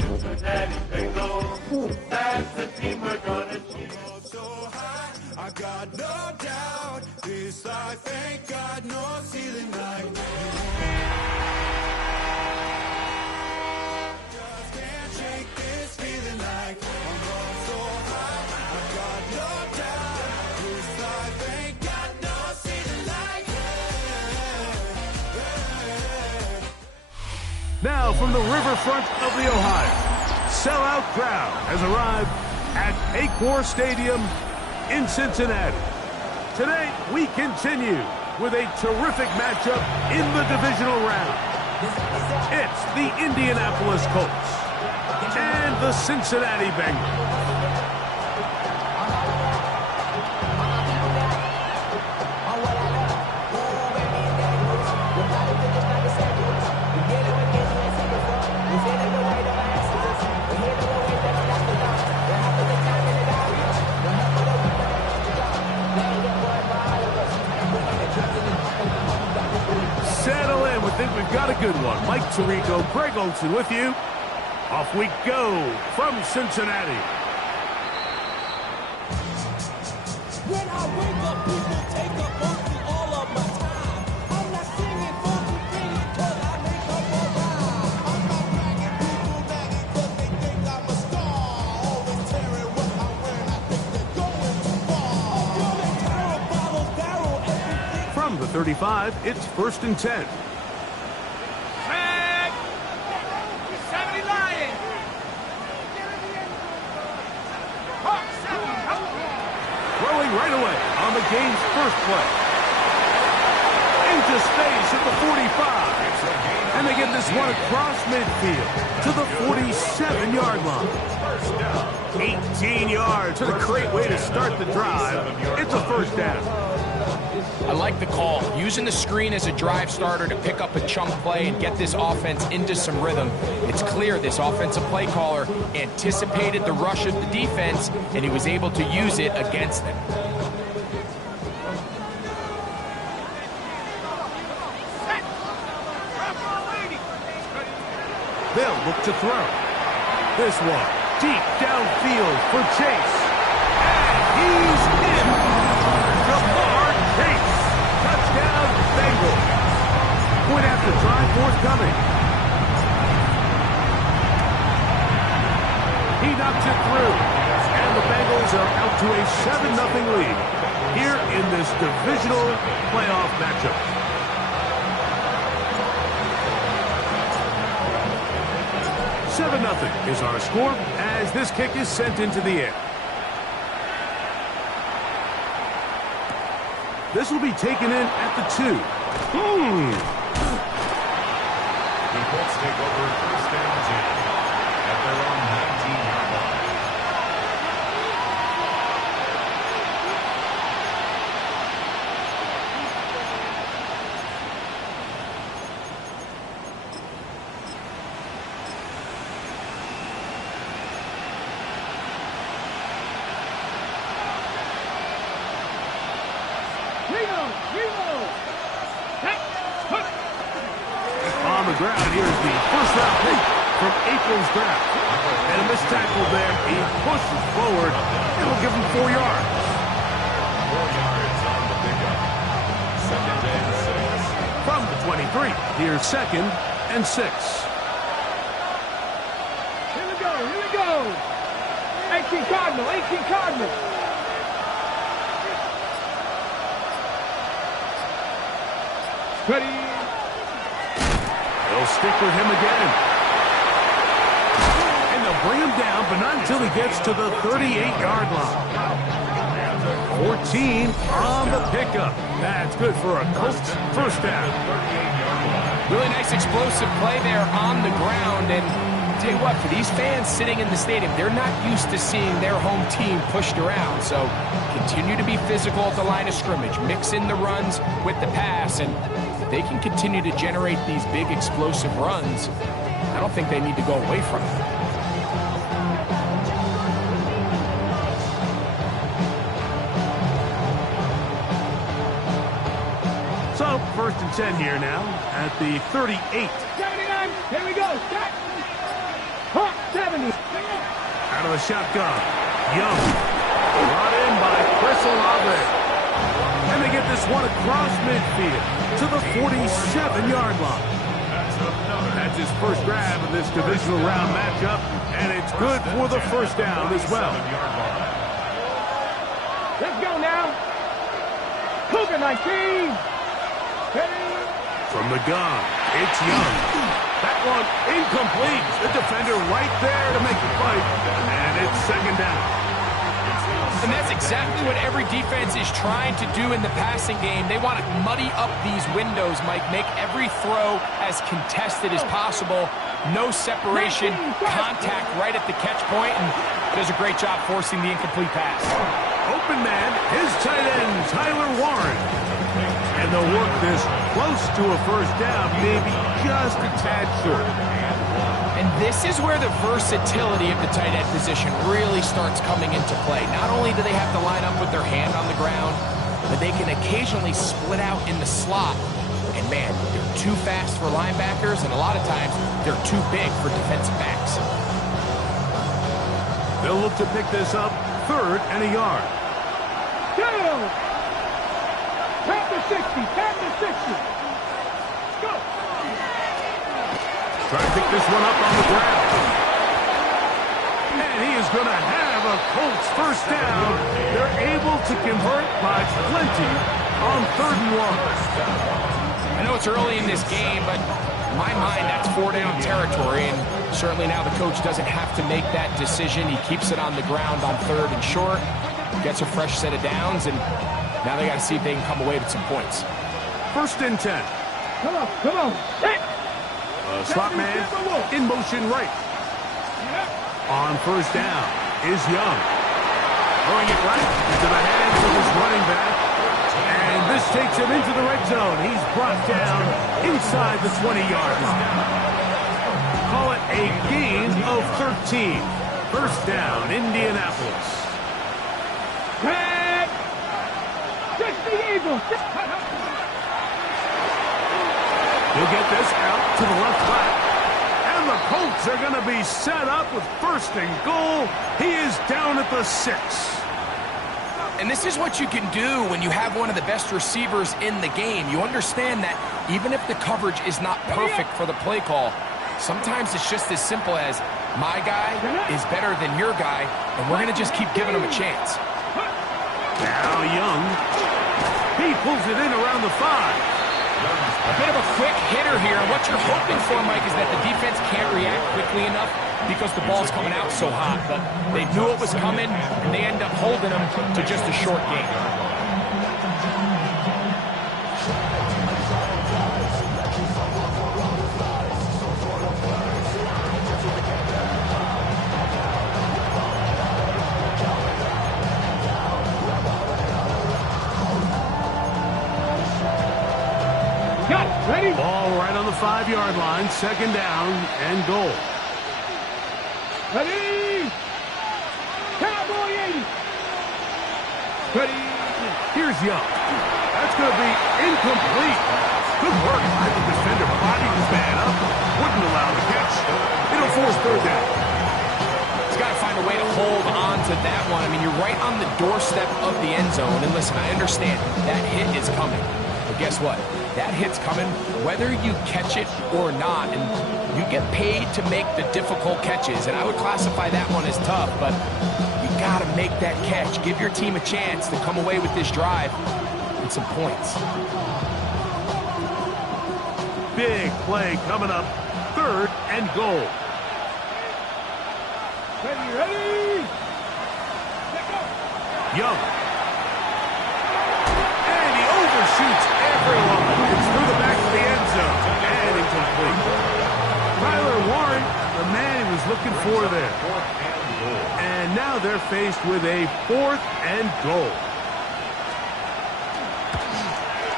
Cincinnati Bengals, that's the team we're gonna choose. So high, I got no doubt. This life ain't got no ceiling like you. Just can't shake this feeling like I'm going so high. I got no doubt. This life ain't got no ceiling like you. Now from the riverfront of the Ohio, sellout crowd has arrived at Paycor Stadium in Cincinnati. Today, we continue with a terrific matchup in the divisional round. It's the Indianapolis Colts and the Cincinnati Bengals. Settle in. We think we've got a good one. Mike Tirico, Greg Olsen with you. Off we go from Cincinnati. When I wake up, people take up mostly all of my time. I'm not singing funky things cause I make up a rhyme. I'm not bragging, people nagging cause they think I'm a star. Always tearing what I'm wearing, I think they're going too far. Oh, girl, they Taro follows Darryl everything. From the 35, it's 1st and 10. Throwing right away on the game's first play. Into space at the 45. And they get this one across midfield to the 47-yard line. 18 yards. What a great way to start the drive. It's a first down. I like the call. Using the screen as a drive starter to pick up a chunk play and get this offense into some rhythm. It's clear this offensive play caller anticipated the rush of the defense, and he was able to use it against them. They'll look to throw. This one, deep downfield for Chase. And he's in. Jamar Chase. Touchdown, Bengals. Point after try forthcoming. He knocks it through. And the Bengals are out to a 7-0 lead here in this divisional playoff matchup. 7-0 is our score as this kick is sent into the air. This will be taken in at the 2. The Colts take over 1st and 10 at their own 19-yard line. On the ground, here's the first round pick from April's draft. And a missed tackle there. He pushes forward. It'll give him 4 yards. 4 yards on the pickup. 2nd and 6. From the 23, here's 2nd and 6. Here we go. 18 Cardinal. Ready. They'll stick with him again. And they'll bring him down, but not until he gets to the 38-yard line. 14 on the pickup. That's good for a Colts first down. Really nice explosive play there on the ground. And I'll tell you what, for these fans sitting in the stadium, they're not used to seeing their home team pushed around. So continue to be physical at the line of scrimmage. Mix in the runs with the pass. And if they can continue to generate these big explosive runs, I don't think they need to go away from it. So, 1st and 10 here now at the 38. 79. Here we go. Start. Huh. of the shotgun. Young. Brought in by Chris Olave. And they get this one across midfield to the 47-yard line. That's his first grab in this divisional round matchup, and it's good for the first down as well. Let's go now. Cougar 19. From the gun, it's Young. That one incomplete. The defender right there to make the fight, and it's second down. And that's exactly what every defense is trying to do in the passing game. They want to muddy up these windows, Mike, make every throw as contested as possible. No separation, contact right at the catch point, and does a great job forcing the incomplete pass. Open man, his tight end, Tyler Warren. And they'll work this close to a first down, maybe just a tad short. And this is where the versatility of the tight end position really starts coming into play. Not only do they have to line up with their hand on the ground, but they can occasionally split out in the slot. And man, they're too fast for linebackers, and a lot of times they're too big for defensive backs. They'll look to pick this up, 3rd and a yard. Down. Tap the 60. Tap the 60. Go. Try to pick this one up on the ground. And he is going to have a Colts first down. They're able to convert by plenty on 3rd and 1. I know it's early in this game, but in my mind, that's 4-down territory, and certainly now the coach doesn't have to make that decision. He keeps it on the ground on 3rd and short, gets a fresh set of downs, and now they got to see if they can come away with some points. 1st and 10. Come on, come on. Hey. Slot man in motion right. On first down is Young. Throwing it right into the hands of his running back. And this takes him into the red zone. He's brought down inside the 20-yard line. Call it a gain of 13. First down, Indianapolis. Tag. 60 Eagles. He'll get this out to the left flat. And the Colts are going to be set up with 1st and goal. He is down at the 6. And this is what you can do when you have one of the best receivers in the game. You understand that even if the coverage is not perfect for the play call, sometimes it's just as simple as my guy is better than your guy, and we're going to just keep giving him a chance. Now Young. He pulls it in around the 5. A bit of a quick hitter here, and what you're hoping for, Mike, is that the defense can't react quickly enough because the ball's coming out so hot. But they knew it was coming, and they end up holding them to just a short gain. Ready? Ball right on the 5-yard line. 2nd down and goal. Ready? Cowboy 80. Ready? Here's Young. That's going to be incomplete. Good work by the defender. Bodied his man up. Wouldn't allow the catch. It'll force 3rd down. He's got to find a way to hold on to that one. I mean, you're right on the doorstep of the end zone. And listen, I understand that hit is coming. But guess what? That hit's coming whether you catch it or not, and you get paid to make the difficult catches, and I would classify that one as tough, but you got to make that catch. Give your team a chance to come away with this drive and some points. Big play coming up. 3rd and goal. Ready? Young. And he overshoots everyone. It's through the back of the end zone. And incomplete. Tyler Warren, the man he was looking for there. And now they're faced with a 4th and goal.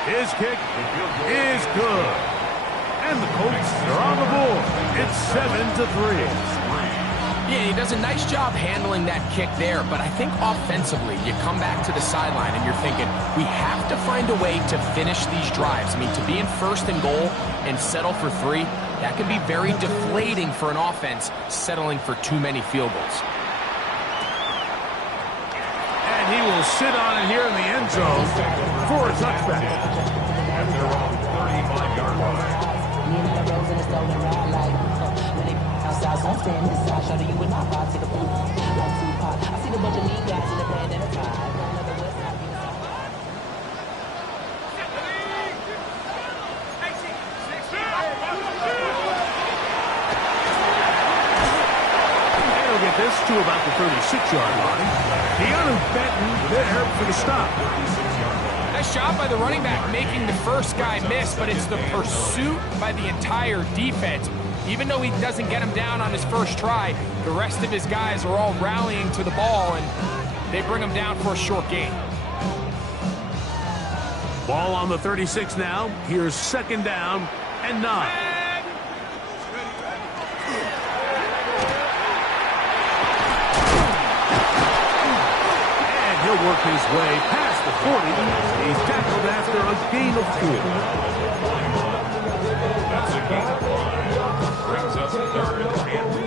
His kick is good. And the Colts are on the board. It's 7-3. Yeah, he does a nice job handling that kick there, but I think offensively, you come back to the sideline and you're thinking, we have to find a way to finish these drives. I mean, to be in 1st and goal and settle for 3, that can be very deflating for an offense settling for too many field goals. sit on it here in the end zone for a touchback. At their own 35-yard line. They'll get this to about the 36-yard line. Deanu Benton there for the stop. Nice job by the running back making the first guy miss, but it's the pursuit by the entire defense. Even though he doesn't get him down on his first try, the rest of his guys are all rallying to the ball, and they bring him down for a short gain. Ball on the 36 now. Here's second down and 9. And he'll work his way past the 40. He's tackled after a gain of 4. That's a gain of 5. Brings up third and 3.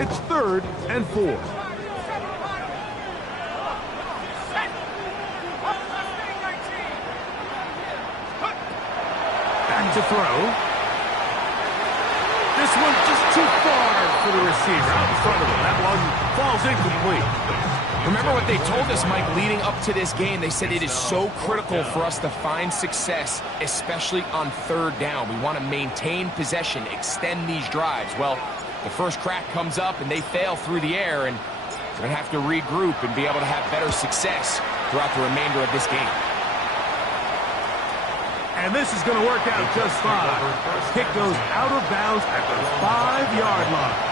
It's 3rd and 4. Back to throw. This one just too far for the receiver. Out in front of him. That one falls incomplete. Remember what they told us, Mike, leading up to this game. They said it is so critical for us to find success, especially on 3rd down. We want to maintain possession, extend these drives. Well, the first crack comes up and they fail through the air, and we're going to have to regroup and be able to have better success throughout the remainder of this game. And this is going to work out just fine. Kick goes out of bounds at the 5-yard line.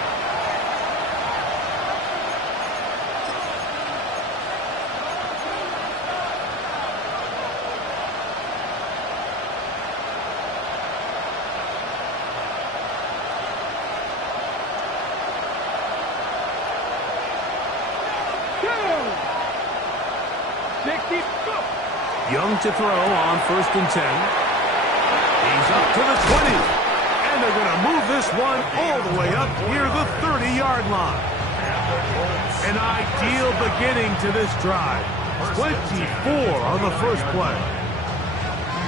Young to throw on 1st and 10. He's up to the 20. And they're going to move this one all the way up near the 30-yard line. An ideal beginning to this drive. 24 on the first play.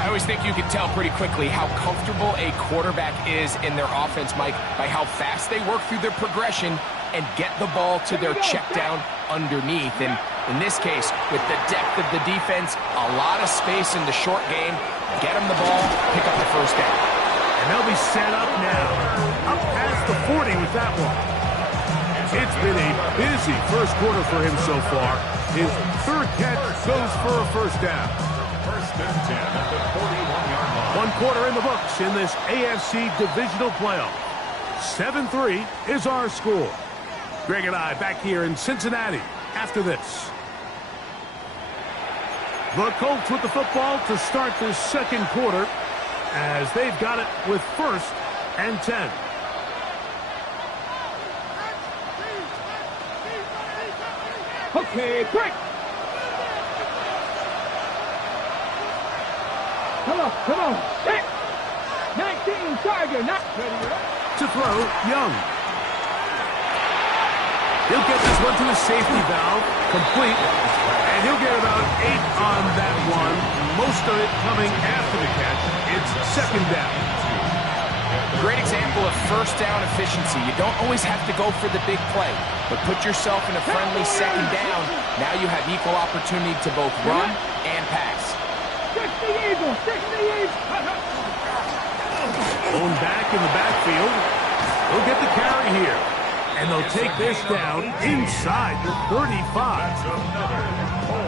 I always think you can tell pretty quickly how comfortable a quarterback is in their offense, Mike, by how fast they work through their progression and get the ball to their check down underneath. And in this case, with the depth of the defense, a lot of space in the short game, get them the ball, pick up the first down. And they'll be set up now. Up past the 40 with that one. It's been a busy first quarter for him so far. His 3rd catch goes for a first down. 1st and 10 at the 41-yard line. 1 quarter in the books in this AFC divisional playoff. 7-3 is our score. Greg and I back here in Cincinnati after this. The Colts with the football to start this second quarter as they've got it with 1st and 10. Okay, break. Come on. Set. 19, Tiger, not ready. To throw, Young. He'll get this one to his safety valve, complete, and he'll get about 8 on that one. Most of it coming after the catch. It's 2nd down. Great example of first down efficiency. You don't always have to go for the big play, but put yourself in a friendly 2nd down. Now you have equal opportunity to both run and pass. Take the Eagle. Going back in the backfield. He'll get the carry here. And they'll take this down inside the 35.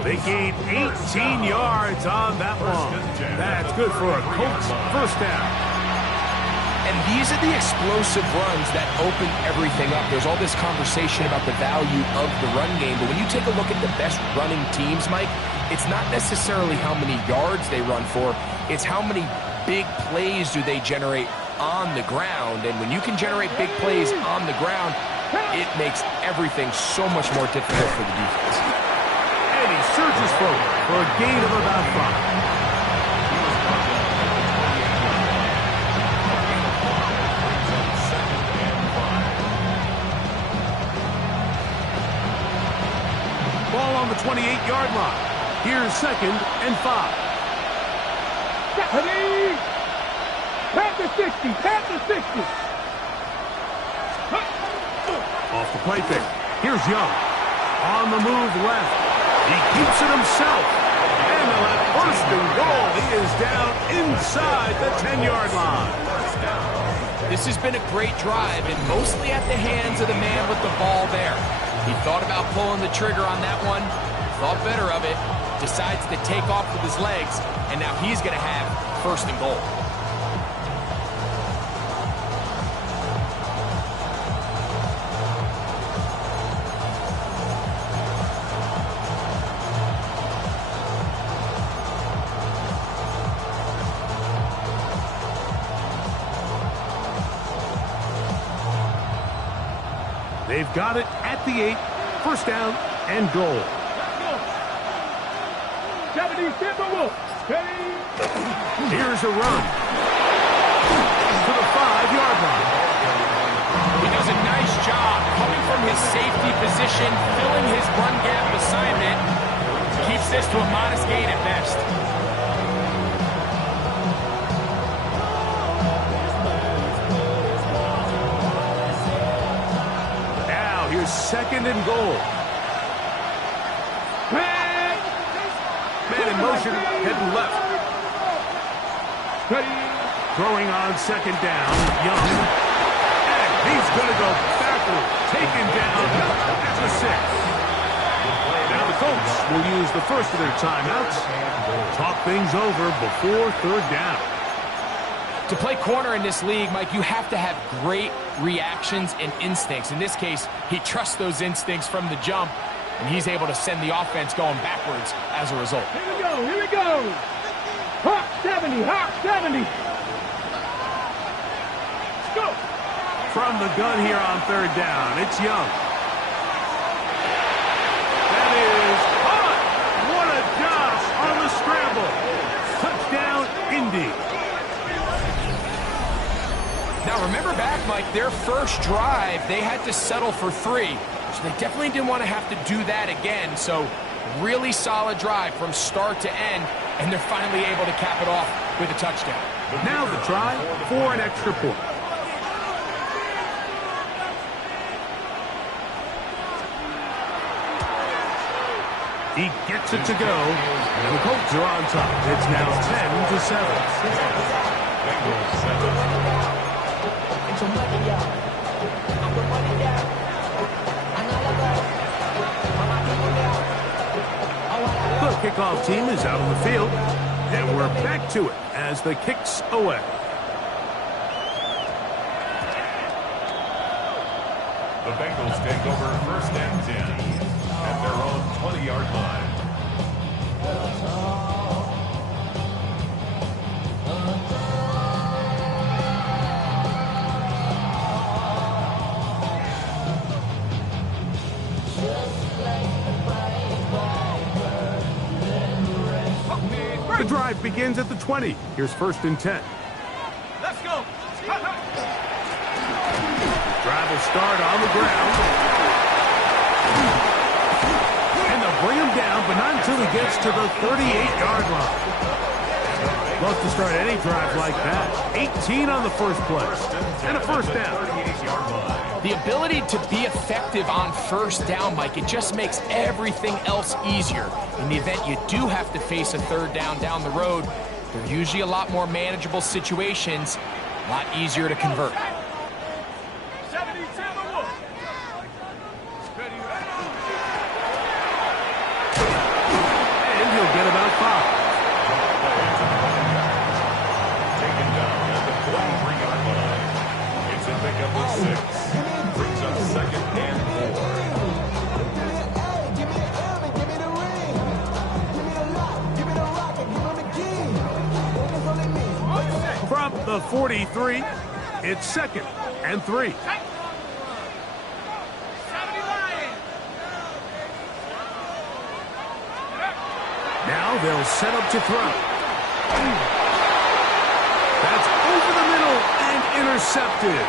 They gain 18 yards on that one. That's good for a Colts first down. And these are the explosive runs that open everything up. There's all this conversation about the value of the run game, but when you take a look at the best running teams, Mike, it's not necessarily how many yards they run for, it's how many big plays do they generate on the ground. And when you can generate big plays on the ground, it makes everything so much more difficult for the defense. And he surges forward for a gain of about 5. 28-yard line. Here's 2nd and 5. Ready? Panther 60, Panther 60. Off the play fake. Here's Young. On the move left. He keeps it himself. And they'll have 1st and goal. He is down inside the 10-yard line. This has been a great drive, and mostly at the hands of the man with the ball there. He thought about pulling the trigger on that one, thought better of it, decides to take off with his legs, and now he's going to have 1st and goal. They've got it at the 8. 1st down and goal. 70 Timberwolves. Here's a run to the 5-yard line. He does a nice job coming from his safety position, filling his run gap assignment. Keeps this to a modest gain at best. Now here's 2nd and goal. Man in motion, heading left. Throwing on 2nd down, Young. And he's going to go backward, taken down at the 6. Now the Colts will use the first of their timeouts. Talk things over before 3rd down. To play corner in this league, Mike, you have to have great reactions and instincts. In this case, he trusts those instincts from the jump, and he's able to send the offense going backwards as a result. Here we go, here we go. Hawk 70, Hawk 70. Let's go. From the gun here on 3rd down, it's Young. That is caught. What a job on the scramble. Touchdown, Indy. Now remember back, Mike, their first drive, they had to settle for 3. So they definitely didn't want to have to do that again. So really solid drive from start to end, and they're finally able to cap it off with a touchdown. Now the try for an extra point. He gets it to go, and the Colts are on top. It's now 10-7. The kickoff team is out on the field, and we're back to it as the kick's away. The Bengals take over 1st and 10 at their own 20-yard line. The drive begins at the 20. Here's 1st and 10. Let's go. Drive will start on the ground. And they'll bring him down, but not until he gets to the 38-yard line. Love to start any drive like that. 18 on the first play. And a 1st down. The ability to be effective on 1st down, Mike, it just makes everything else easier. In the event you do have to face a 3rd down the road, they're usually a lot more manageable situations, a lot easier to convert. 70 Timberwolves. And he'll get about 5. Taken down at the 43-yard line. It's a pickup of 6. Brings up 2nd and 4. From the 43, it's 2nd and 3. Now they'll set up to throw. That's over the middle and intercepted.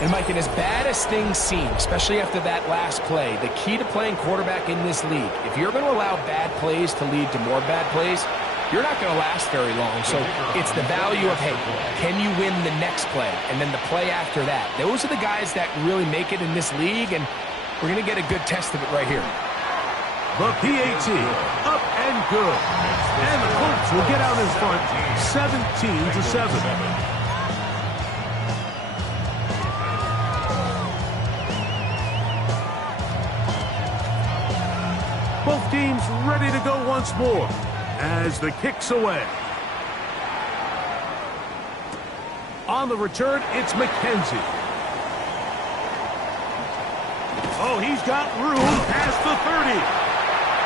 And Mike, and as bad as things seem, especially after that last play, the key to playing quarterback in this league, if you're going to allow bad plays to lead to more bad plays, you're not going to last very long. So it's the value of, hey, can you win the next play? And then the play after that. Those are the guys that really make it in this league, and we're going to get a good test of it right here. The PAT, up and good. And the Colts will get out in front, 17-7. Both teams ready to go once more as the kick's away. On the return, it's McKenzie. Oh, he's got room past the 30.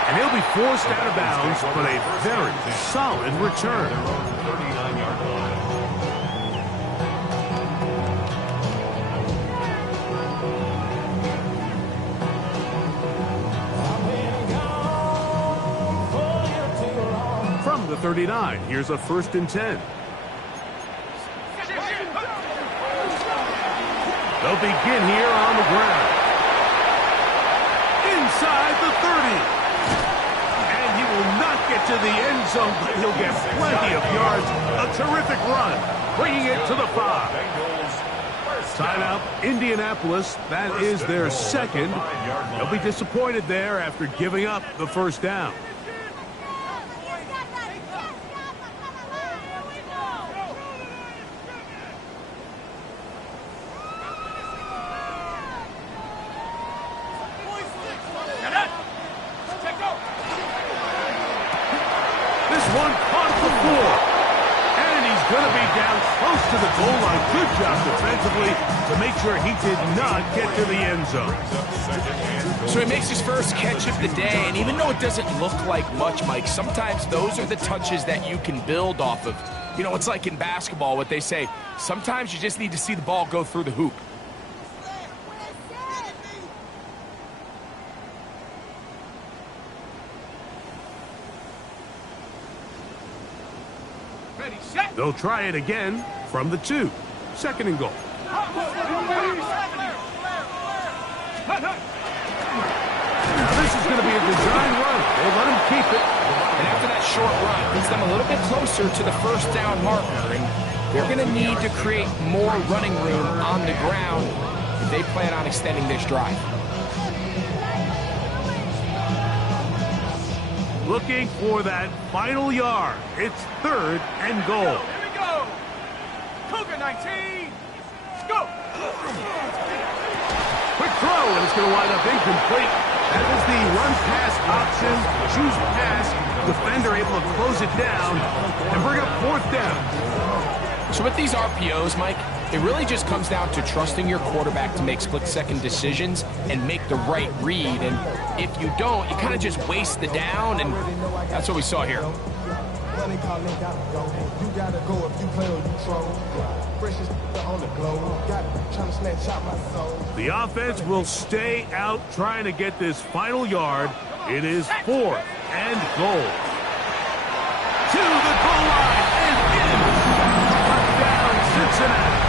And he'll be forced out of bounds, but a very solid return. 39-yard line. From the 39, here's a 1st and 10. They'll begin here on the ground. Inside the 30. And he will not get to the end zone, but he'll get plenty of yards. A terrific run, bringing it to the 5. Timeout, Indianapolis. That is their second. They'll be disappointed there after giving up the 1st down. One caught at the 4. And he's going to be down close to the goal line. Good job defensively to make sure he did not get to the end zone. So he makes his first catch of the day, and even though it doesn't look like much, Mike, sometimes those are the touches that you can build off of. You know, it's like in basketball, what they say, sometimes you just need to see the ball go through the hoop. They'll try it again from the 2. 2nd and goal. Now this is going to be a design run. They'll let him keep it. And after that short run, puts them a little bit closer to the 1st down marker. And they're going to need to create more running room on the ground if they plan on extending this drive. Looking for that final yard. It's 3rd and goal. Here we go. Cougar 19. Let's go. Quick throw, and it's going to wind up incomplete. That is the run-pass option. Choose pass. Defender able to close it down and bring up 4th down. So with these RPOs, Mike, it really just comes down to trusting your quarterback to make split-second decisions and make the right read. And if you don't, you kind of just waste the down, and that's what we saw here. The offense will stay out trying to get this final yard. It is 4th and goal. To the goal line and in. Touchdown, Cincinnati.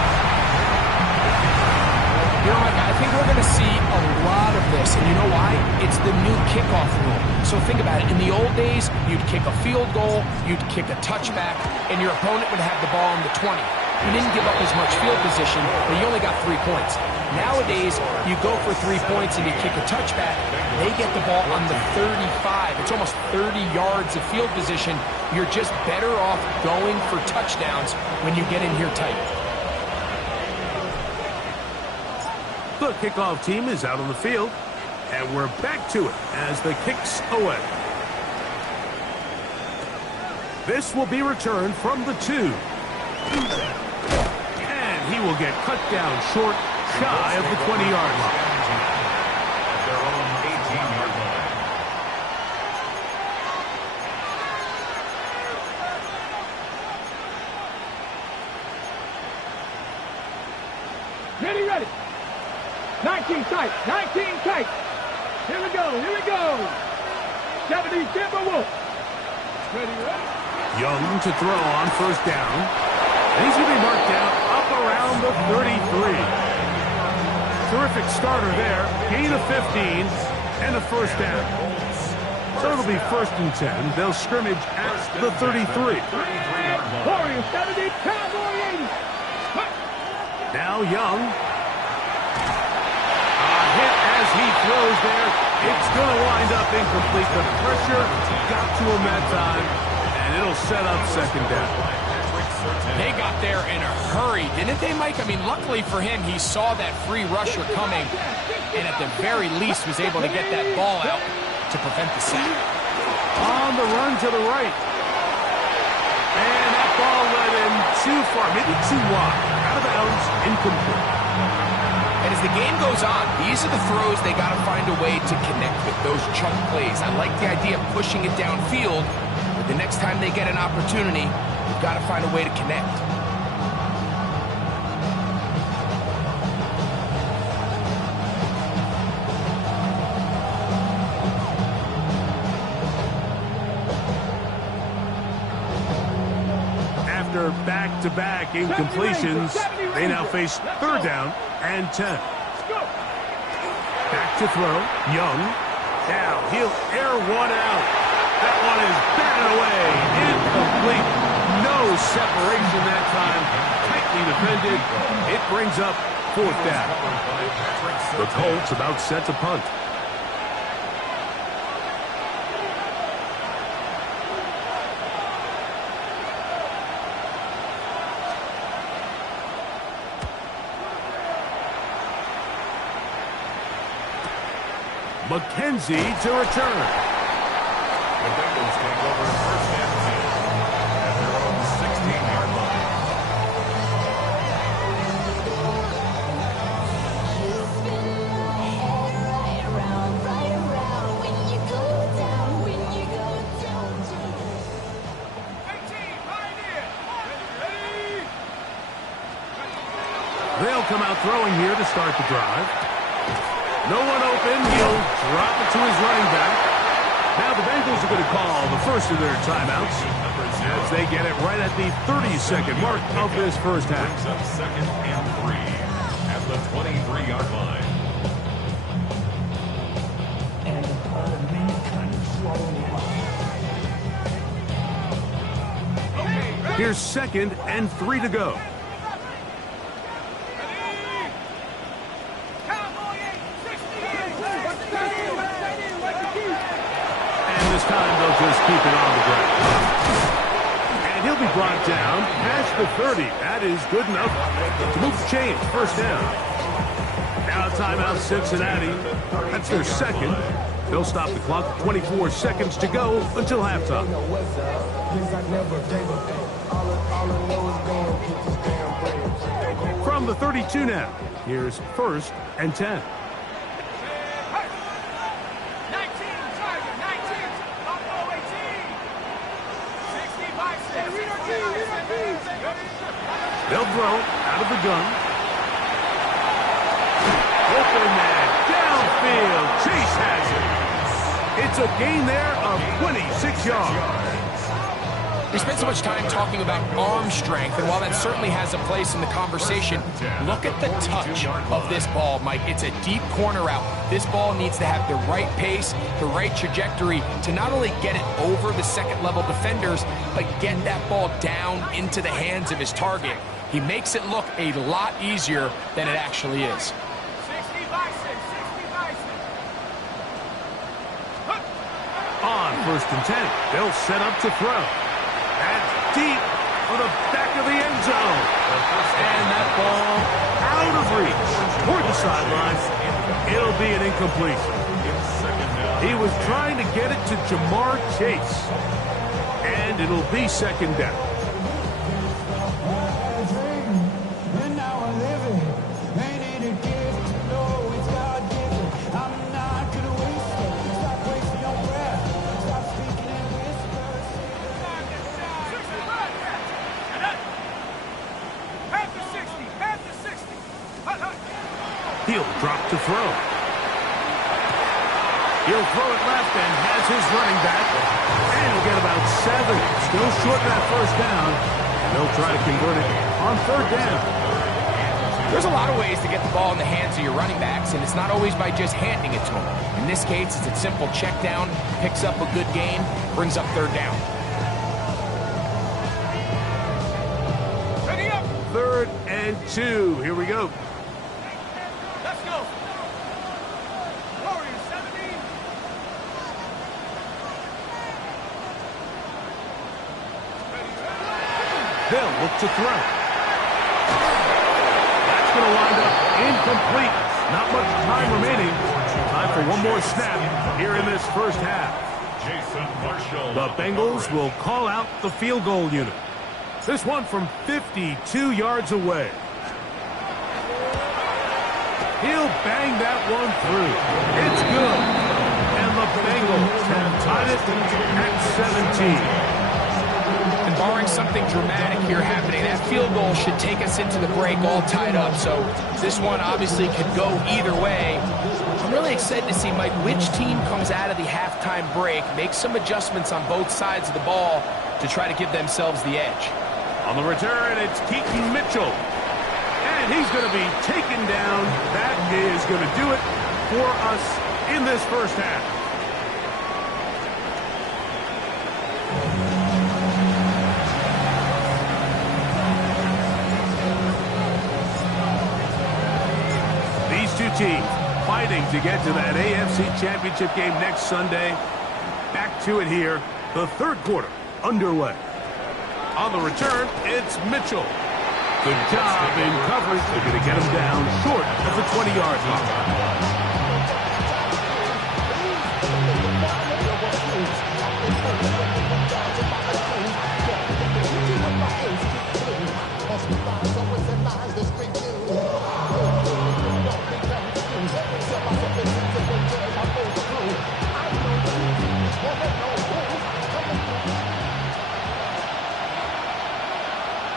You know, Mike, I think we're going to see a lot of this, and you know why? It's the new kickoff rule. So think about it. In the old days, you'd kick a field goal, you'd kick a touchback, and your opponent would have the ball on the 20. You didn't give up as much field position, but you only got 3 points. Nowadays, you go for 3 points and you kick a touchback, they get the ball on the 35. It's almost 30 yards of field position. You're just better off going for touchdowns when you get in here tight. The kickoff team is out on the field, and we're back to it as the kick's away. This will be returned from the 2. And he will get cut down short, shy of the 20-yard line. Their own 18-yard line. Ready. 19 tight. 19 tight. Here we go. 70 Timberwolves. Ready. Young to throw on 1st down. And he's going to be marked down up around the 33. Terrific starter there. Gain of 15 and a first down. So it'll be 1st and 10. They'll scrimmage at the 33. Warriors 70, Cowboy 80. Now Young. A hit as he throws there. It's going to wind up incomplete. The pressure got to him that time, and it'll set up 2nd down. They got there in a hurry, didn't they, Mike? I mean, luckily for him, he saw that free rusher coming, and at the very least was able to get that ball out to prevent the sack. On the run to the right. And that ball led him too far, maybe too wide. Out of bounds, incomplete. And as the game goes on, these are the throws they got to find a way to connect with, those chunk plays. I like the idea of pushing it downfield, but the next time they get an opportunity, they've got to find a way to connect. After back-to-back incompletions, they now face 3rd down and 10. Back to throw. Young. Now he'll air one out. That one is batted away. Incomplete. No separation that time. Tightly defended. It brings up 4th down. The Colts about set to punt. McKenzie to return. The Bengals take over 1st and 10 at their own 16-yard line. They'll come out throwing here to start the drive. No one open. He'll drop it to his running back. Now the Bengals are going to call the first of their timeouts as they get it right at the 32nd mark of this first half. Brings up 2nd and 3 at the 23-yard line. Here's 2nd and 3 to go. This time they'll just keep it on the ground. And he'll be brought down past the 30. That is good enough to move the chains. 1st down. Now timeout Cincinnati. That's their 2nd. They'll stop the clock. 24 seconds to go until halftime. From the 32 now. Here's 1st and 10. They'll throw out of the gun. Open man downfield. Chase has it. It's a gain there of 26 yards. We spent so much time talking about arm strength, and while that certainly has a place in the conversation, look at the touch of this ball, Mike. It's a deep corner route. This ball needs to have the right pace, the right trajectory to not only get it over the 2nd-level defenders, but get that ball down into the hands of his target. He makes it look a lot easier than it actually is. On 1st and 10, they'll set up to throw. That's deep for the back of the end zone. And that ball out of reach toward the sideline. It'll be an incompletion. He was trying to get it to Jamar Chase. And it'll be 2nd down. He'll drop to throw. He'll throw it left and has his running back. And he'll get about 7. Still short of that 1st down. And they'll try to convert it on 3rd down. There's a lot of ways to get the ball in the hands of your running backs, and it's not always by just handing it to them. In this case, it's a simple check down, picks up a good gain, brings up third down. Ready up. 3rd and 2. Here we go. Let's go. Warriors 17. They'll look to throw. That's going to wind up incomplete. Not much time remaining. Time for one more snap here in this first half. Jason Marshall. The Bengals will call out the field goal unit. This one from 52 yards away. He'll bang that one through. It's good. And the Bengals have tied it at 17. And barring something dramatic here happening, that field goal should take us into the break all tied up. So this one obviously could go either way. I'm really excited to see, Mike, which team comes out of the halftime break, make some adjustments on both sides of the ball to try to give themselves the edge. On the return, it's Keaton Mitchell. And he's going to be taken down. That is going to do it for us in this first half. These two teams fighting to get to that AFC Championship game next Sunday. Back to it here. The third quarter underway. On the return, it's Mitchell. Good job in coverage. They're going to get him down short of the 20-yard line.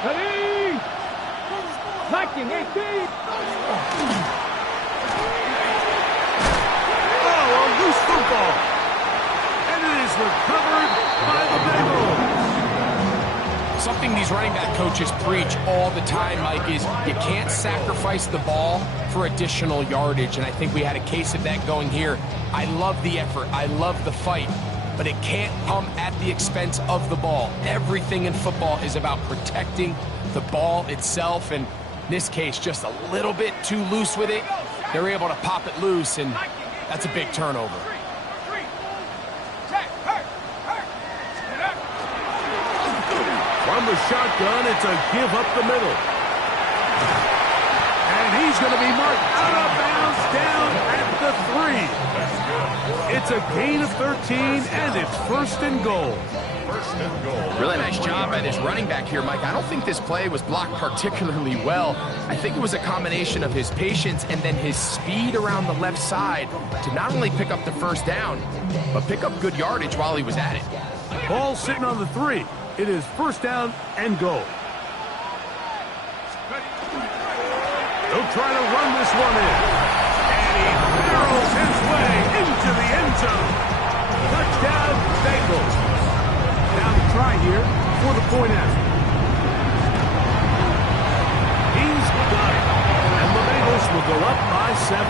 Ready? 1918. Oh, a loose football. And it is recovered by the Bengals. Something these running back coaches preach all the time, Mike, is you can't sacrifice the ball for additional yardage, and I think we had a case of that going here. I love the effort. I love the fight, but it can't come at the expense of the ball. Everything in football is about protecting the ball itself, and in this case, just a little bit too loose with it. They're able to pop it loose, and that's a big turnover. From the shotgun, it's a give up the middle. And he's going to be marked out of bounds down at the 3. It's a gain of 13, and it's 1st and goal. Really nice job by this running back here, Mike. I don't think this play was blocked particularly well. I think it was a combination of his patience and then his speed around the left side to not only pick up the first down, but pick up good yardage while he was at it. Ball sitting on the 3. It is 1st down and goal. They'll try to run this one in. And he barrels his way into the end zone. Touchdown, Bengals. Now to try here for the point after. He's got it. And the Bengals will go up by 7.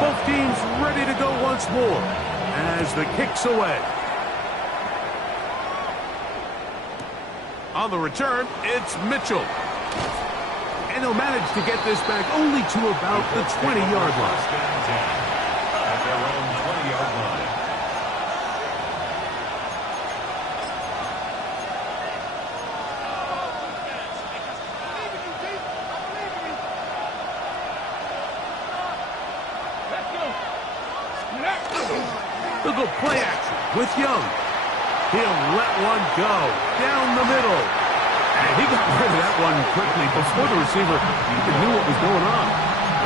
Both teams ready to go once more as the kick's away. On the return, it's Mitchell. And he'll manage to get this back only to about the 20-yard line. At their own 20-yard line. They'll go play action with Young. He'll let one go down the middle. And he got rid of that one quickly before the receiver even knew what was going on.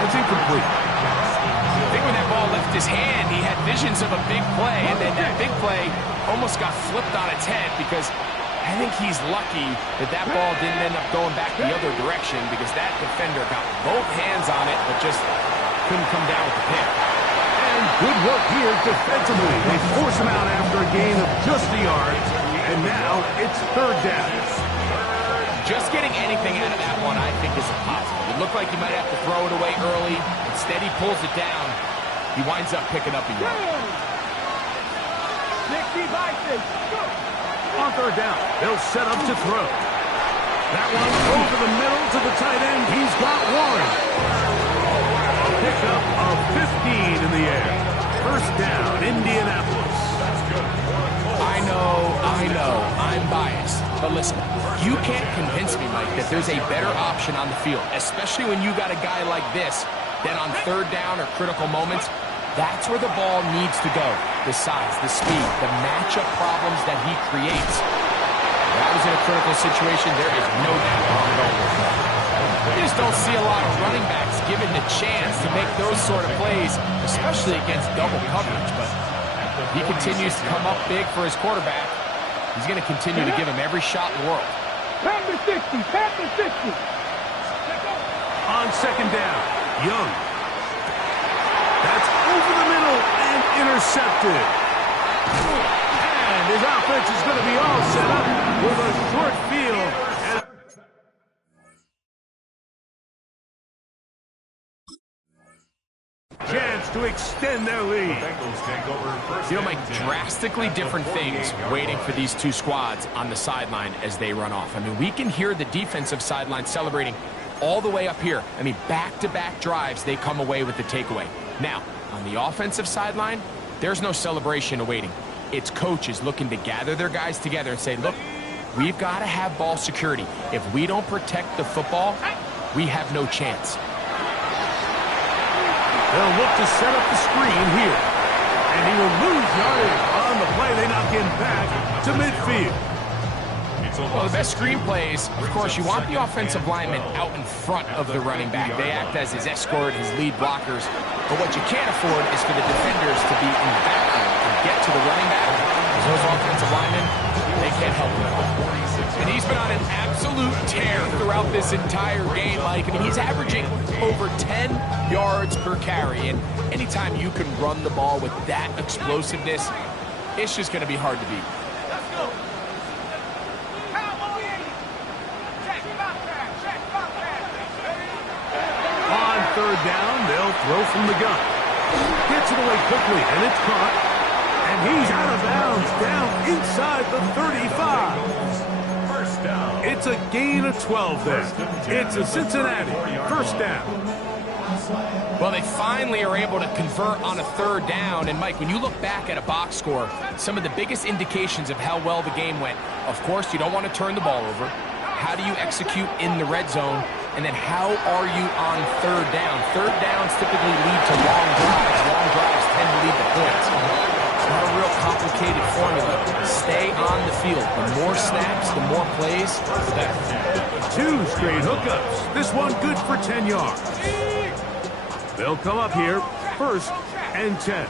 That's incomplete. I think when that ball left his hand, he had visions of a big play, and then that big play almost got flipped on its head because I think he's lucky that that ball didn't end up going back the other direction because that defender got both hands on it but just couldn't come down with the pick. And good work here defensively. They force him out after a gain of just a yard, and now it's third down. Just getting anything out of that one, I think, is a positive. It looked like he might have to throw it away early. Instead, he pulls it down. He winds up picking up a yard. 60 by 6. On third down, they'll set up to throw. That one over the middle to the tight end. He's got one. A pickup of 15 in the air. First down, Indianapolis. I know, I'm biased. But listen, you can't convince me, Mike, that there's a better option on the field, especially when you got a guy like this, that on third down or critical moments, that's where the ball needs to go. The size, the speed, the matchup problems that he creates. If I was in a critical situation, there is no doubt where I'm going with that. You just don't see a lot of running backs given the chance to make those sort of plays, especially against double coverage. But he continues to come up big for his quarterback. He's going to continue to give him every shot in the world. Panther 60, Panther 60. On second down, Young. That's over the middle and intercepted. And his offense is going to be all set up with a short field. And a chance to extend their lead. You know, Mike, drastically different things waiting for these two squads on the sideline as they run off. I mean, we can hear the defensive sideline celebrating all the way up here. I mean, back-to-back drives, they come away with the takeaway. Now, on the offensive sideline, there's no celebration awaiting. It's coaches looking to gather their guys together and say, look, we've got to have ball security. If we don't protect the football, we have no chance. They'll look to set up the screen here. And he will lose yardage on the play. They knock him back to midfield. Well, the best screen plays, of course, you want the offensive lineman out in front of the running back. They act as his escort, his lead blockers. But what you can't afford is for the defenders to be in the backfield and get to the running back. Because those offensive linemen, they can't help him. And he's been on an absolute tear throughout this entire game, Mike. I mean, he's averaging over 10 yards per carry. And anytime you can run the ball with that explosiveness, it's just going to be hard to beat. On third down, they'll throw from the gun. Gets it away quickly, and it's caught. And he's out of bounds, down inside the 35. First down. It's a gain of 12 there. It's a Cincinnati first down. Well, they finally are able to convert on a third down. And, Mike, when you look back at a box score, some of the biggest indications of how well the game went, of course, you don't want to turn the ball over. How do you execute in the red zone? And then how are you on third down? Third downs typically lead to long drives. Long drives tend to lead to points. It's not a real complicated formula. Stay on the field. The more snaps, the more plays, the better. Two straight hookups. This one good for 10 yards. They'll come up here, first and 10. At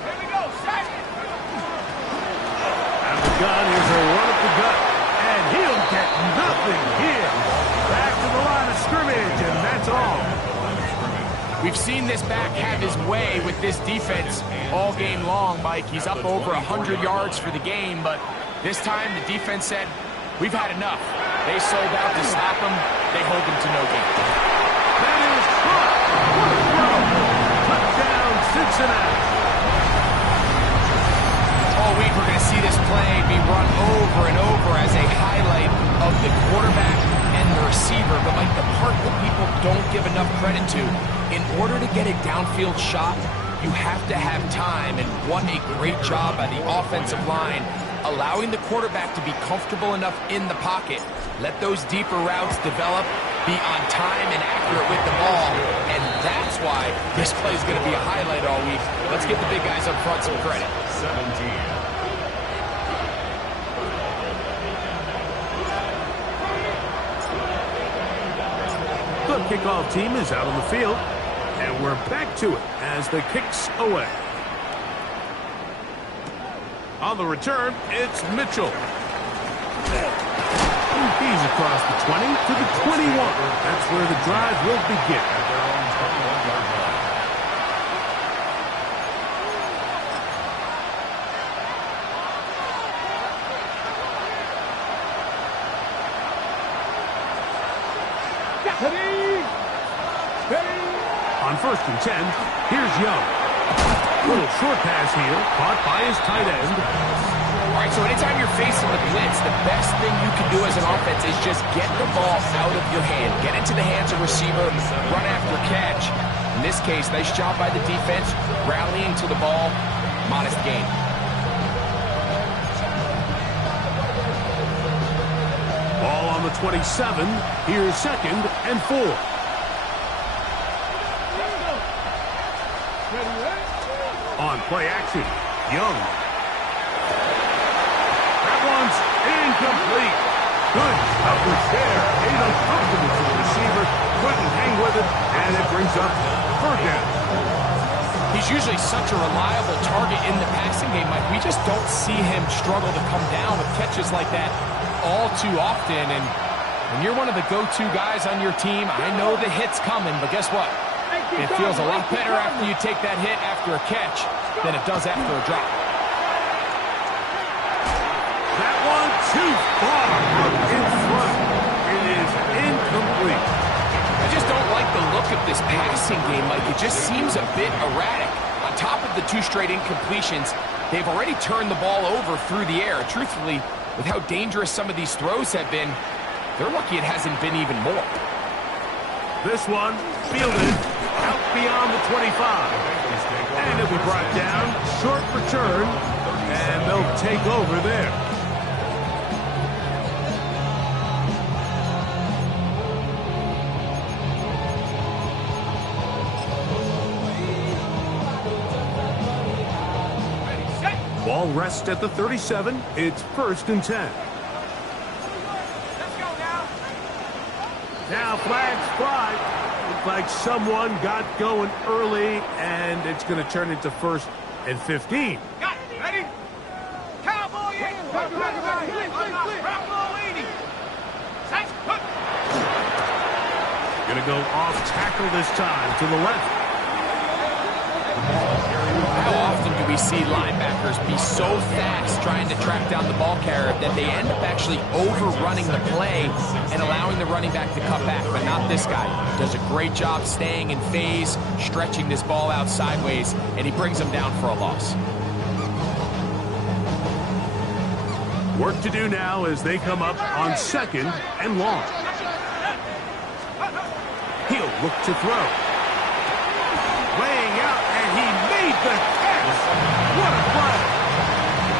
the gun, here's a run up the gut. And he'll get nothing here. Back to the line of scrimmage, and that's all. We've seen this back have his way with this defense all game long, Mike. He's up over 100 yards for the game, but this time the defense said, we've had enough. They sold out to stop him. They hold him to no gain. That is caught. What a throw. Touchdown, Cincinnati. All week we're going to see this play be run over and over as a highlight of the quarterback and the receiver. But like the part that people don't give enough credit to, in order to get a downfield shot, you have to have time. And what a great job by the offensive line, allowing the quarterback to be comfortable enough in the pocket. Let those deeper routes develop, be on time and accurate with the ball. And that's why this play is going to be a highlight all week. Let's give the big guys up front some credit. 17. The kickoff team is out on the field, and we're back to it as the kick's away. On the return, it's Mitchell. He's across the 20 to the 21. That's where the drive will begin. Ready. Ready. On 1st and 10, here's Young. Little short pass here, caught by his tight end. All right, so anytime you're facing the blitz, the best thing you can do as an offense is just get the ball out of your hand. Get into the hands of receiver, run after catch. In this case, nice job by the defense, rallying to the ball, modest gain. Ball on the 27, here's 2nd and 4. On play action, Young. That one's incomplete. Good coverage there. Made uncomfortable for the receiver. Couldn't hang with it, and it brings up 3rd down. He's usually such a reliable target in the passing game, Mike. We just don't see him struggle to come down with catches like that all too often. And when you're one of the go-to guys on your team, I know the hit's coming, but guess what? It feels a lot better after you take that hit after a catch than it does after a drop. That one too far out in front. It is incomplete. I just don't like the look of this passing game, Mike. It just seems a bit erratic. On top of the 2 straight incompletions, they've already turned the ball over through the air. Truthfully, with how dangerous some of these throws have been, they're lucky it hasn't been even more. This one fielded out beyond the 25. And it'll be brought down, short return, and they'll take over there. Ball rests at the 37. It's 1st and 10. Let's go now. Now flags fly. Looks like someone got going early, and it's going to turn into 1st and 15. Got it. Ready? Cowboy 80. Bravo 80. Set. Put. Going to go off tackle this time to the left. How often do we see linebackers be so fast trying to track down the ball carrier that they end up actually overrunning the play and allowing the running back to cut back? But not this guy. Does a great job staying in phase, stretching this ball out sideways, and he brings them down for a loss. Work to do now as they come up on 2nd and long. He'll look to throw. Laying out, and he made the catch. What a play.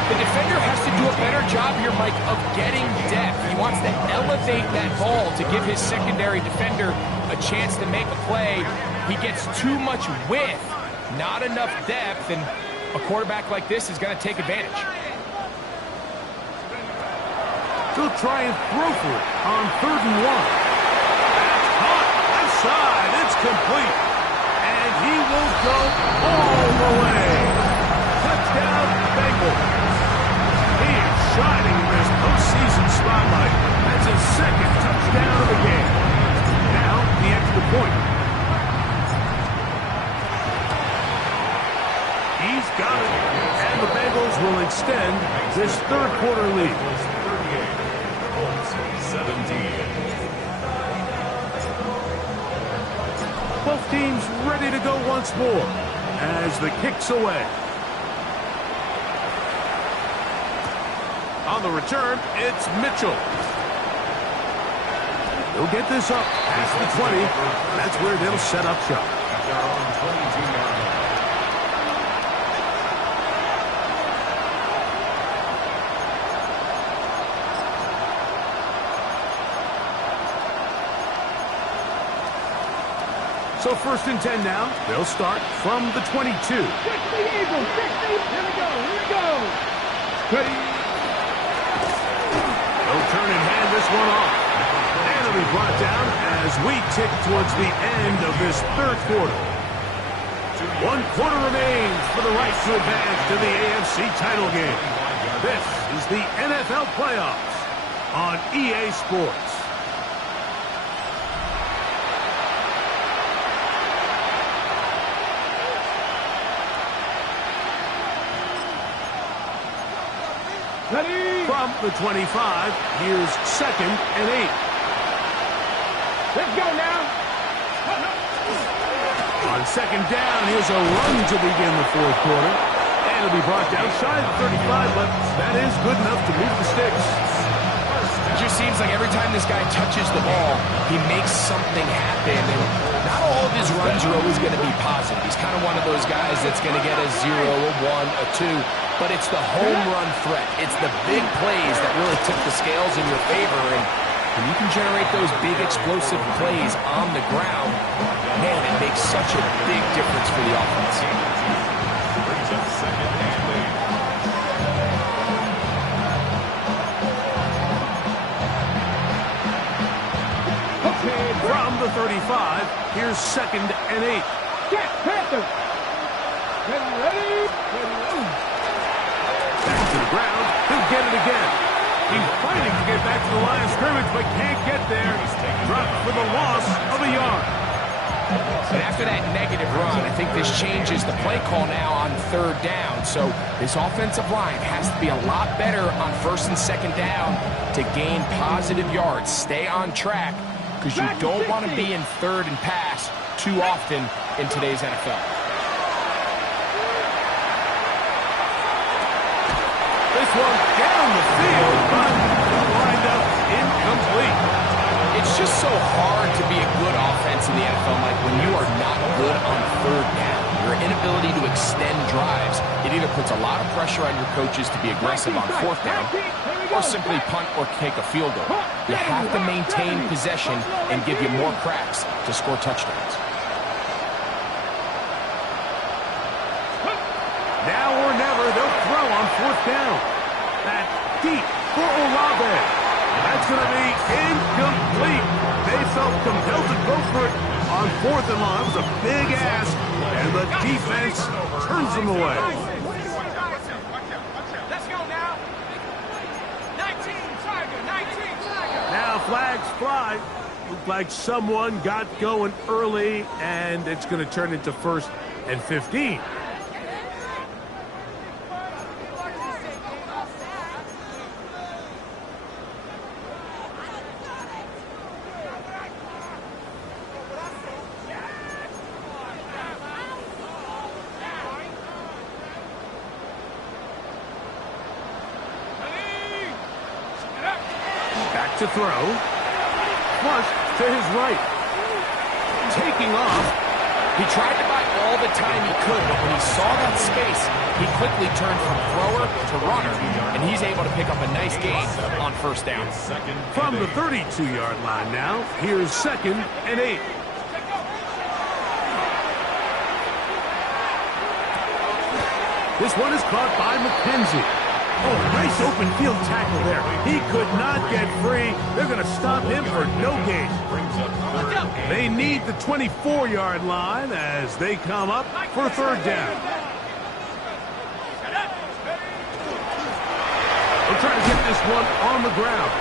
The defender has to do a better job here, Mike, of getting depth. He wants to elevate that ball to give his secondary defender a chance to make a play. He gets too much width, not enough depth, and a quarterback like this is going to take advantage. He'll try and throw for it on 3rd and 1. That's caught. Left side. It's complete. And he will go all the way. Touchdown, Bengals. He is shining in this postseason spotlight. That's his 2nd touchdown of the game. Now, the extra point. He's got it. And the Bengals will extend this 3rd quarter lead. 17. Both teams ready to go once more as the kick's away. On the return, it's Mitchell. He'll get this up past the 20. That's where they'll set up shop. At their own 22-yard line. So 1st and 10 now. They'll start from the 22. 60 Eagles. 60. Here we go. Here we go. Ready. They'll turn and hand this one off. And it'll be brought down as we tick towards the end of this 3rd quarter. 1 quarter remains for the right to advance to the AFC title game. This is the NFL playoffs on EA Sports. Ready. From the 25, here's 2nd and 8. Let's go now. On second down, here's a run to begin the fourth quarter. And it'll be brought down shy of 35, but that is good enough to move the sticks. It just seems like every time this guy touches the ball, he makes something happen. And not all of his runs are always going to be positive. He's kind of one of those guys that's going to get a 0, a 1, a 2. But it's the home run threat. It's the big plays that really tip the scales in your favor. And when you can generate those big explosive plays on the ground, man, it makes such a big difference for the offense. Brings up second and lead. From the 35, here's second and 8. Get Panthers. Ready. Back to the ground. He'll get it again. He's fighting to get back to the line of scrimmage, but can't get there. Dropped for the loss of a yard. And after that negative run, I think this changes the play call now on third down. So this offensive line has to be a lot better on first and second down to gain positive yards. Stay on track, because you don't want to be in third and pass too often in today's NFL. This one down the field, but lined up incomplete. It's just so hard to be a good offense in the NFL, Mike, when you are not good on third down. Your inability to extend drives, it either puts a lot of pressure on your coaches to be aggressive on fourth down or simply punt or take a field goal. You have to maintain possession and give you more cracks to score touchdowns. Now or never, they'll throw on fourth down. That deep for Olave. That's going to be incomplete. They felt compelled to go for it on fourth and long. It was a big ask, and the defense turns them away. Let's go now. 19 Tiger. Now flags fly. Looked like someone got going early, and it's going to turn into first and 15. Back to throw. Flush to his right. Taking off. He tried to buy all the time he could, but when he saw that space, he quickly turned from thrower to runner, and he's able to pick up a nice gain on first down. From the 32-yard line now, here's second and 8. This one is caught by McKenzie. Oh, nice open field tackle there. He could not get free. They're going to stop him for no gain. They need the 24-yard line as they come up for third down. They'll try to get this one on the ground.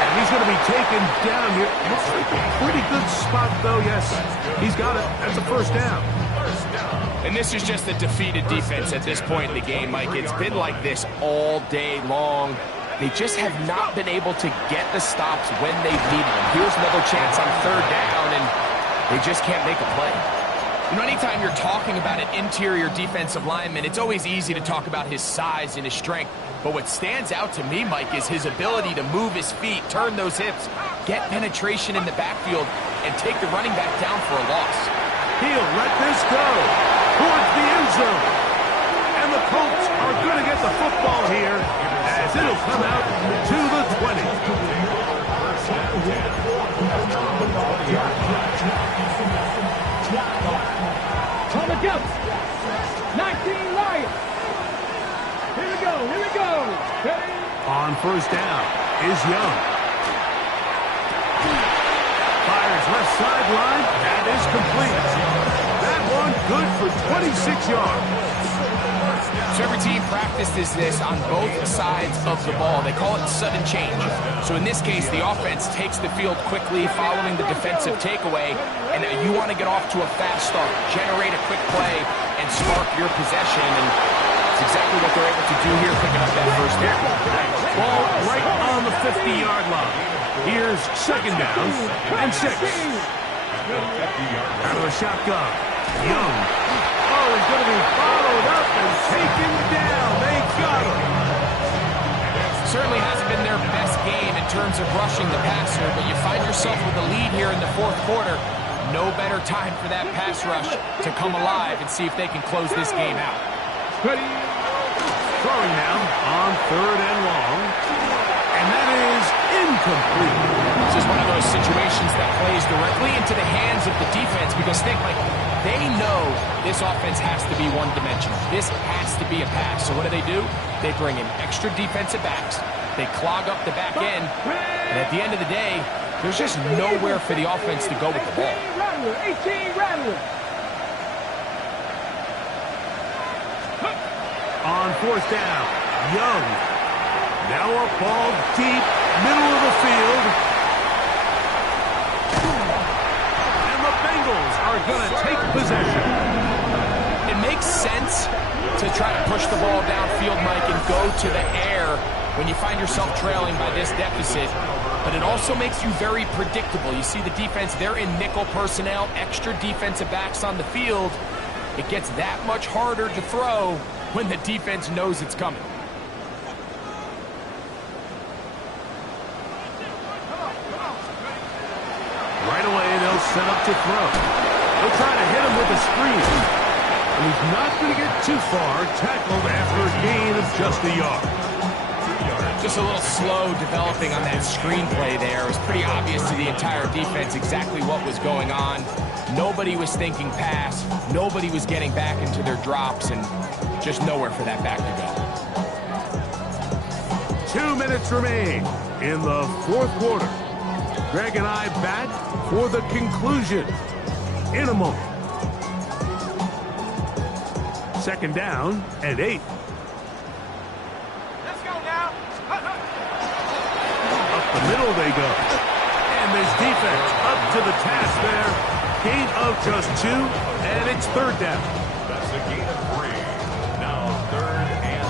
And he's going to be taken down here. Looks like a pretty good spot, though. Yes, he's got it. That's a first down. And this is just a defeated defense at this point in the game, Mike. It's been like this all day long. They just have not been able to get the stops when they've needed them. Here's another chance on third down, and they just can't make a play. You know, anytime you're talking about an interior defensive lineman, it's always easy to talk about his size and his strength. But what stands out to me, Mike, is his ability to move his feet, turn those hips, get penetration in the backfield, and take the running back down for a loss. He'll let this go towards the end zone. And the Colts are going to get the football here as it'll come out to the 20. On the jump. 19 Lions. Here we go. Ready? On first down is Young. Fires left sideline. That is complete. That one good for 26 yards. So every team practices this on both sides of the ball. They call it sudden change. So in this case, the offense takes the field quickly following the defensive takeaway, and you want to get off to a fast start, generate a quick play, and spark your possession. And it's exactly what they're able to do here, picking up that first down. Ball right on the 50-yard line. Here's second down and 6. Out of the shotgun. Young. Oh, he's going to be followed up and taken down. They got him. Certainly hasn't been their best game in terms of rushing the passer, but you find yourself with a lead here in the fourth quarter. No better time for that pass rush to come alive and see if they can close this game out. Throwing now on 3rd and long. And that is incomplete. This is one of those situations that plays directly into the hands of the defense because think, like, they know this offense has to be one-dimensional. This has to be a pass. So what do? They bring in extra defensive backs. They clog up the back end. And at the end of the day, there's just nowhere for the offense to go with the ball. 18 Rattler. On 4th down, Young. Now a ball deep, middle of the field. And the Bengals are going to take possession. It makes sense to try to push the ball downfield, Mike, and go to the air when you find yourself trailing by this deficit. But it also makes you very predictable. You see the defense, they're in nickel personnel, extra defensive backs on the field. It gets that much harder to throw when the defense knows it's coming. Right away, they'll set up to throw. They'll try to hit him with a screen. And he's not going to get too far, tackled after a gain of just a yard. Just a little slow developing on that screenplay there. It was pretty obvious to the entire defense exactly what was going on. Nobody was thinking pass. Nobody was getting back into their drops, and just nowhere for that back to go. 2 minutes remain in the fourth quarter. Greg and I back for the conclusion in a moment. Second down and 8. The middle they go. And this defense up to the task there. Gain of just 2, and it's 3rd down. That's a gain of 3. Now 3rd and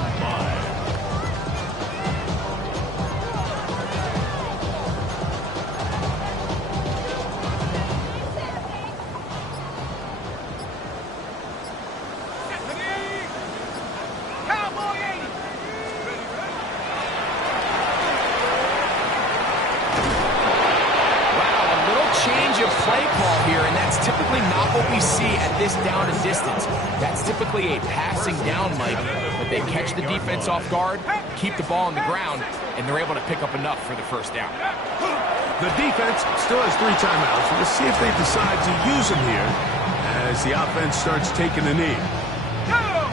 play call here, and that's typically not what we see at this down and distance. That's typically a passing down, Mike, but they catch the defense off guard, keep the ball on the ground, and they're able to pick up enough for the first down. The defense still has 3 timeouts. We'll see if they decide to use them here as the offense starts taking a knee.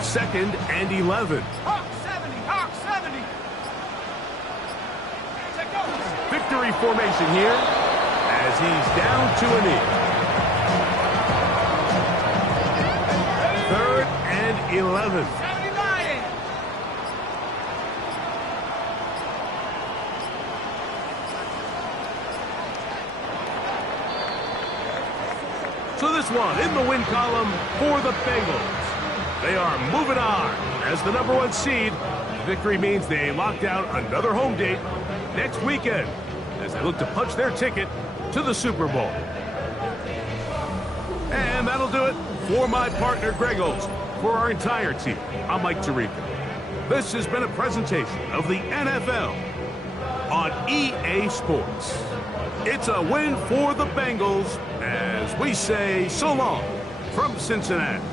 2nd and 11. Hawk 70, Hawk 70. Victory formation here as he's down to a knee. 3rd and 11. 79. So this one in the win column for the Bengals. They are moving on as the #1 seed. Victory means they locked out another home date next weekend as they look to punch their ticket to the Super Bowl. And that'll do it for my partner Greg Olson. For our entire team, I'm Mike Tirico. This has been a presentation of the NFL on EA Sports. It's a win for the Bengals as we say so long from Cincinnati.